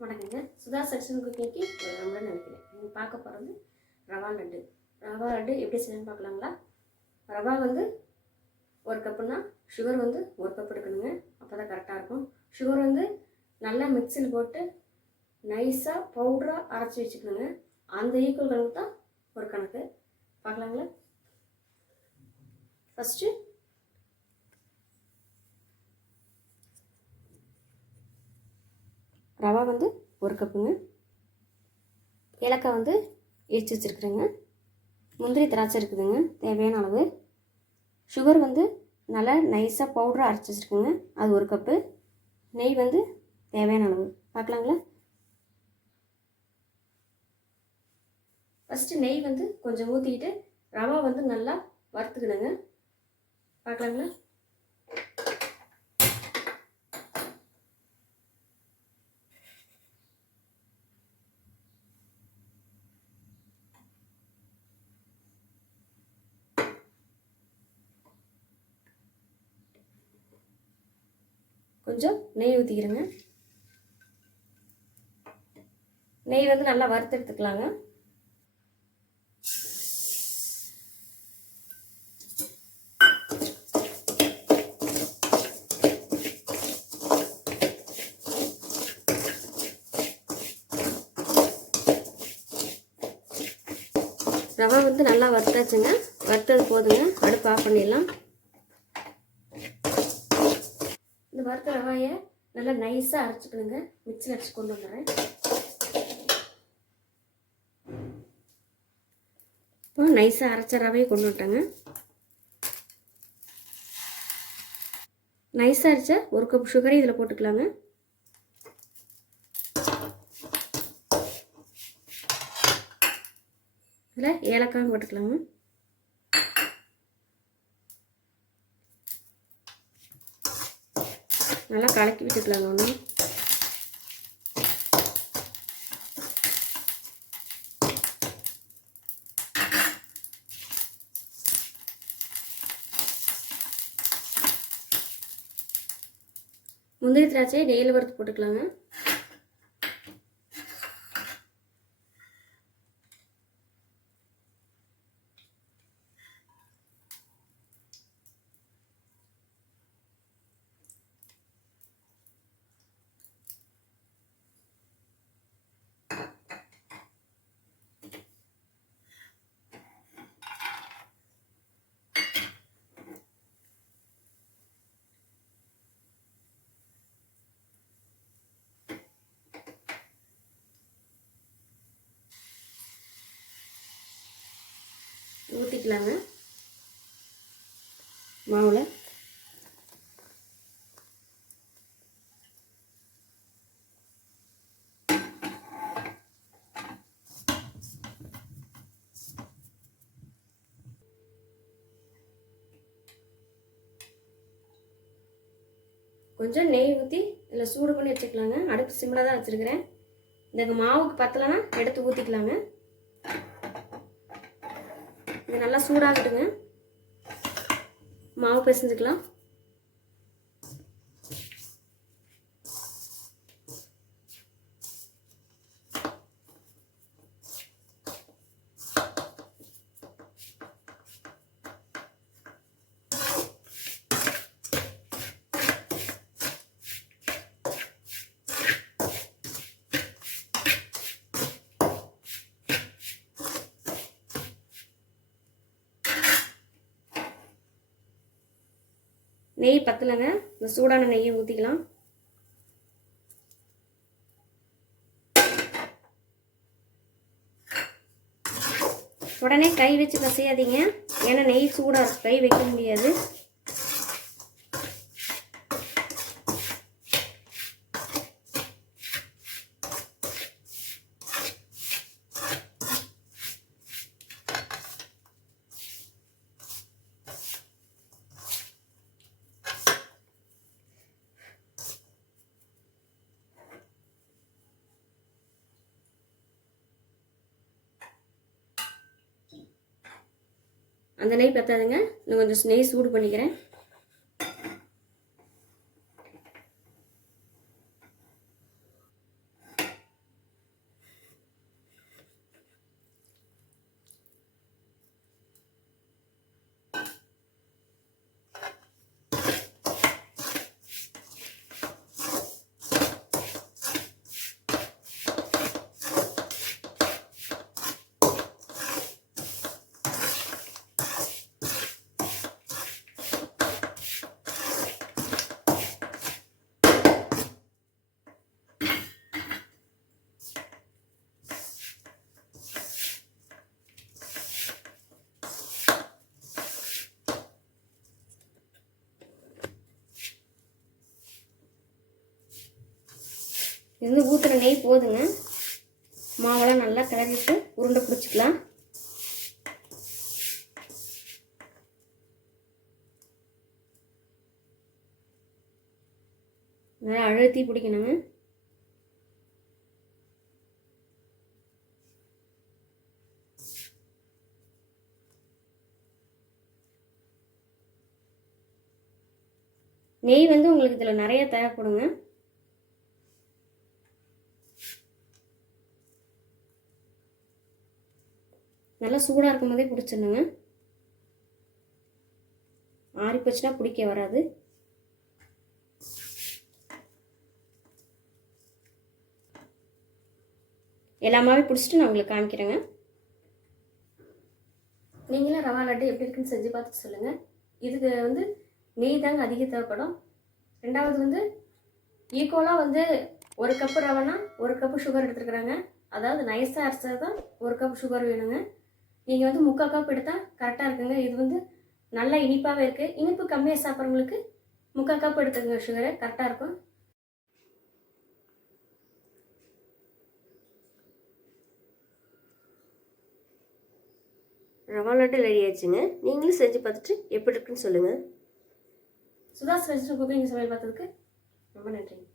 வணக்கங்க. சுதா செக்ஷன் குக்கிங்க்கு ரொம்ப நினைக்கிறேன். நீங்கள் பார்க்க போகிறது ரவா லட்டு. ரவா லட்டு எப்படி செய்யணும்னு பார்க்கலாங்களா? ரவா வந்து 1 கப்புனா சுகர் வந்து 1 கப் எடுக்கணுங்க. அப்போ தான் கரெக்டாக இருக்கும். சுகர் வந்து நல்லா மிக்சியில் போட்டு நைஸாக பவுடராக அரைச்சி வச்சுக்கணுங்க. அந்த ஈக்குவல் கணக்கு தான் ஒரு கணக்கு. பார்க்கலாங்களா? ஃபஸ்ட்டு ரவா வந்து 1 கப்புங்க. ஏலக்காய் வந்து இடித்து வச்சுருக்குறேங்க. முந்திரி திராட்சை இருக்குதுங்க தேவையான அளவு. சுகர் வந்து நல்லா நைஸாக பவுடராக அரைச்சி வச்சுருக்குங்க, அது 1 கப்பு. நெய் வந்து தேவையான அளவு. பார்க்கலாங்களா? ஃபஸ்ட்டு நெய் வந்து கொஞ்சம் ஊற்றிக்கிட்டு ரவா வந்து நல்லா வறுத்துக்கிடுங்க. பார்க்கலாங்களா? கொஞ்சம் நெய் ஊற்றிக்கிறேங்க. நெய் வந்து நல்லா வறுத்து எடுத்துக்கலாங்க. ரவா வந்து நல்லா வறுத்தாச்சுங்க. வறுத்தது போதுங்க. அடுப்பு ஆஃப் பண்ணிடலாம். இந்த வறுத்த ரவாயை நல்லா நைஸாக அரைச்சிக்கணுங்க. மிக்சியில் அரைச்சி கொண்டு வந்துடுறேன். இப்போ நைஸாக அரைச்ச ரவையை கொண்டு வந்துட்டேங்க. நைஸாக அரைச்ச 1 கப் சுகரை இதில் போட்டுக்கலாங்க. இதில் ஏலக்காயும் போட்டுக்கலாங்க. நல்லா கலக்கி விட்டுக்கலாங்க. ஒன்று முந்திரி திராட்சையை நெய்யில் வறுத்து போட்டுக்கலாங்க. ஊற்றிக்கலாங்க மாவில். கொஞ்சம் நெய் ஊற்றி இதில் சூடு பண்ணி வச்சுக்கலாங்க. அடுப்பு சிம்மில் தான் வச்சுருக்கிறேன். இந்த மாவுக்கு பத்தலைன்னா எடுத்து ஊற்றிக்கலாங்க. இது நல்லா சூடாகட்டுங்க. மாவு பிசைஞ்சுக்கலாம். நெய் பத்தலைங்க. இந்த சூடான நெய்யை ஊற்றிக்கலாம். உடனே கை வச்சு பசையாதீங்க, ஏன்னா நெய் சூடாக கை வைக்க முடியாது. அந்த நெய் பத்தாதுங்க, இன்னும் கொஞ்சம் நெய் சூடு பண்ணிக்கிறேன். இது ஊற்றுற நெய் போதுங்க. மாவெல்லாம் நல்லா கிளறிட்டு உருண்டை பிடிச்சிக்கலாம். நல்லா அழுத்தி பிடிக்கணுங்க. நெய் வந்து உங்களுக்கு இதில் நிறைய தேவைப்படுங்க. நல்லா சூடாக இருக்கும் போதே பிடிச்சிடணுங்க. ஆறி போச்சுன்னா பிடிக்க வராது. எல்லாமே பிடிச்சிட்டு நான் உங்களுக்கு காமிக்கிறேங்க. நீங்களும் ரவா லட்டு எப்படி இருக்குன்னு செஞ்சு பார்த்துட்டு சொல்லுங்கள். இதுக்கு வந்து நெய் தாங்க அதிகம் தேவைப்படும். ரெண்டாவது வந்து ஈக்குவலாக வந்து 1 கப்பு ரவைனா 1 கப்பு சுகர் எடுத்துருக்குறாங்க. அதாவது நைஸாக அரைச்சது தான் 1 கப் சுகர் வேணுங்க. நீங்கள் வந்து 3/4 கப் எடுத்தால் கரெக்டாக இருக்குங்க. இது வந்து நல்லா இனிப்பாகவே இருக்குது. இனிப்பு கம்மியாக சாப்பிட்றவங்களுக்கு 3/4 கப் எடுத்துக்கங்க சுகரை, கரெக்டாக இருக்கும். ரவா லட்டு ரெடி ஆயிடுச்சுங்க. நீங்களும் செஞ்சு பார்த்துட்டு எப்படி இருக்குன்னு சொல்லுங்கள். சுதாஸ் ரெஜிஸ்டர் குக்கிங் சமையல் பார்த்ததுக்கு ரொம்ப நன்றிங்க.